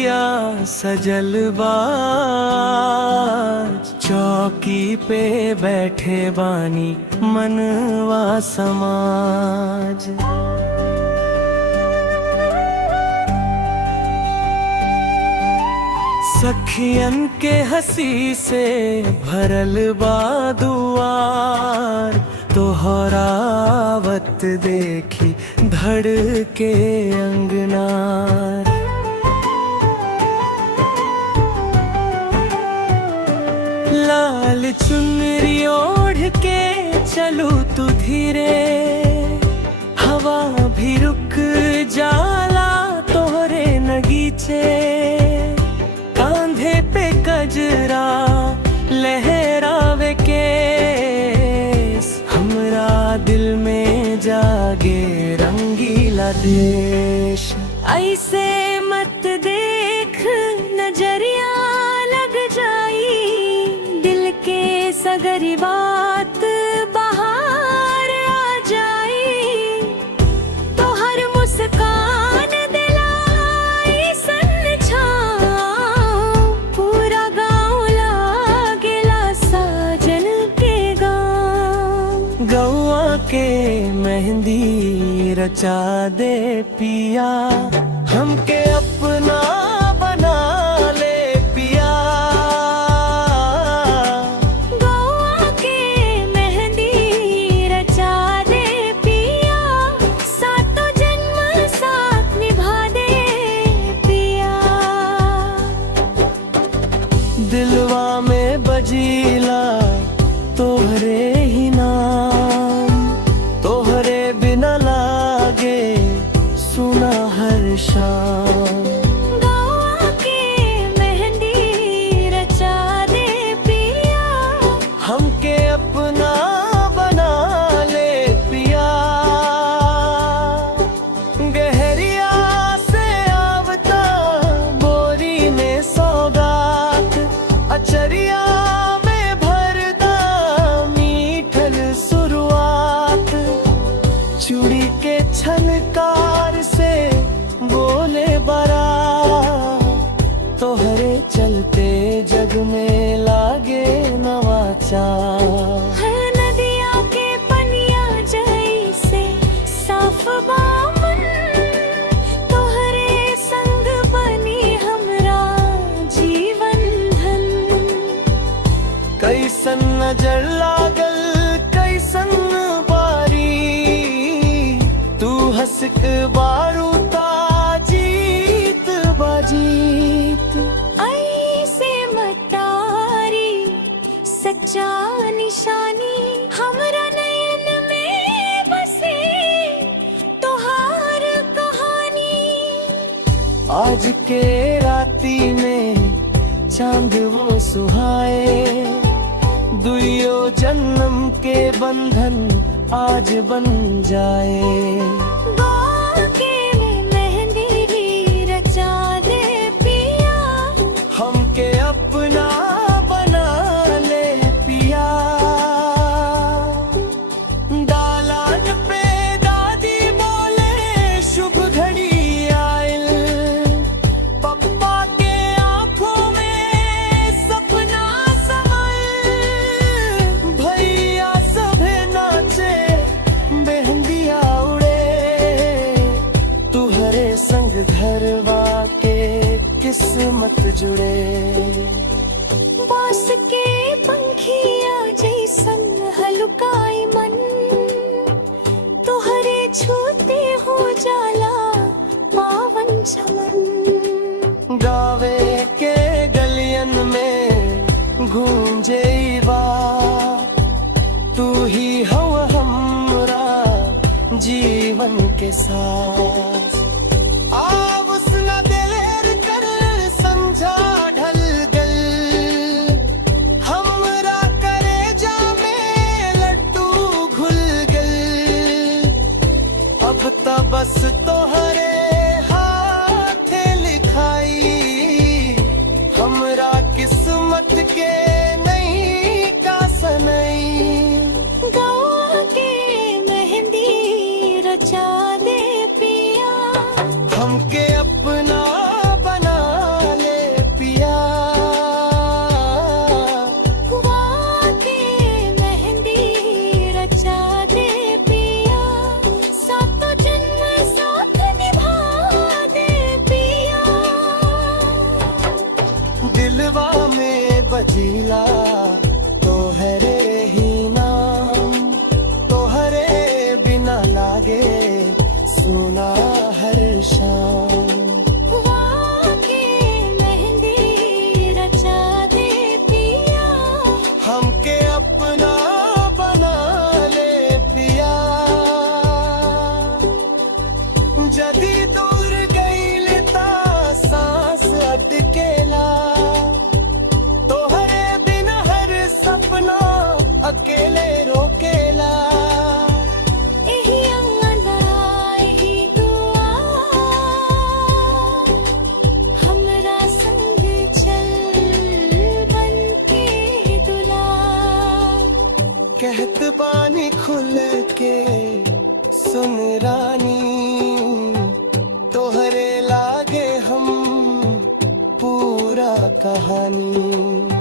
दिया सजल बाज, चौकी पे बैठे बानी मनवा समाज। सखियन के हंसी से भरल बा दुआर, तोहरावत देखी धड़के अंगना। लाल चुनरी ओढ़ के चलू तू धीरे, हवा भी रुक जाला तोहरे नगीचे। कांधे पे कजरा लहरावे केस, हमरा दिल में जागे रंगीला देश। ऐसे मत देख नजरिया लग जाई, दिल के सगरी बात बाहर आ जाई। तो हर मुस्कान दिलाई सन छाँव, पूरा गाँव लागेला साजन के गाँव। गौआ के मेहंदी रचा दे पिया, हमके अपना बना ले पिया। गौआ के मेहंदी रचा दे पिया, सातों जन्म साथ निभा दे पिया। दिलवा में बजीला तोहरे ही नाम, तोहरे बिना लागे सुना हर शाम। गौआ के मेहंदी रचा दे पिया, हमके अपना बना ले पिया। गहरिया से आवता बोरी में सौगात, अचरिया में भरदा मीठल शुरुआत। चूड़ी के छनकार से बोले बरा, तोहरे चलते जग में लागे नवाचार। है नदिया के पनिया जैसे साफ बामन, तोहरे संग बनी हमरा जीवन धन। कैसन नजर लागल कैसन बारी, तू हंस के बारूता जीत बाजीत। ऐसे मतारी सच्चा निशानी, हमरा नयन में बसे तोहार कहानी। आज के राती में चांद वो सुहाए, दुइयो जन्म के बंधन आज बन जाए। गौआ के मेहंदी रचा दे पिया, हमके अपना बना ले पिया। दालान पे दादी बोले शुभ घड़ी आयल, पप्पा के आंखों में सपना समायल। भैया सभे नाचे मेहंदिया उड़े, तुहरे संग घरवा के किस्मत जुड़े। बांस के पंखिया जैसन हलुकाई मन, तोहरे छूते हो जाला पावन चमन। गावे के गलियन में गूंजे बात, तू ही हो हमरा जीवन के साथ। आव सुना देर कर समझा ढल गल, हमरा करेजा में लड्डू घुल गल। अब तो बस तोहरे हाथे लिखाई, हमरा किस्मत के नहीं का सनई। गौआ के मेहंदी रचा दे पिया, हमके अपना बना दिलवा में बजीला तोहरे ही नाम, तोहरे बिना लागे सुना हर शाम। वाके मेहंदी रचा दे पिया, हमके अपना बना ले पिया। जदी दूर गईल ता सांस अटकेला, तोहरे बिना हर सपना अकेले रोकेला। एही अंगना एही दुआ, हमरा संग चल बन के दुला। कहत बानी खुल के सुन रानी, तोहरे लागे हम पूरा कहानी।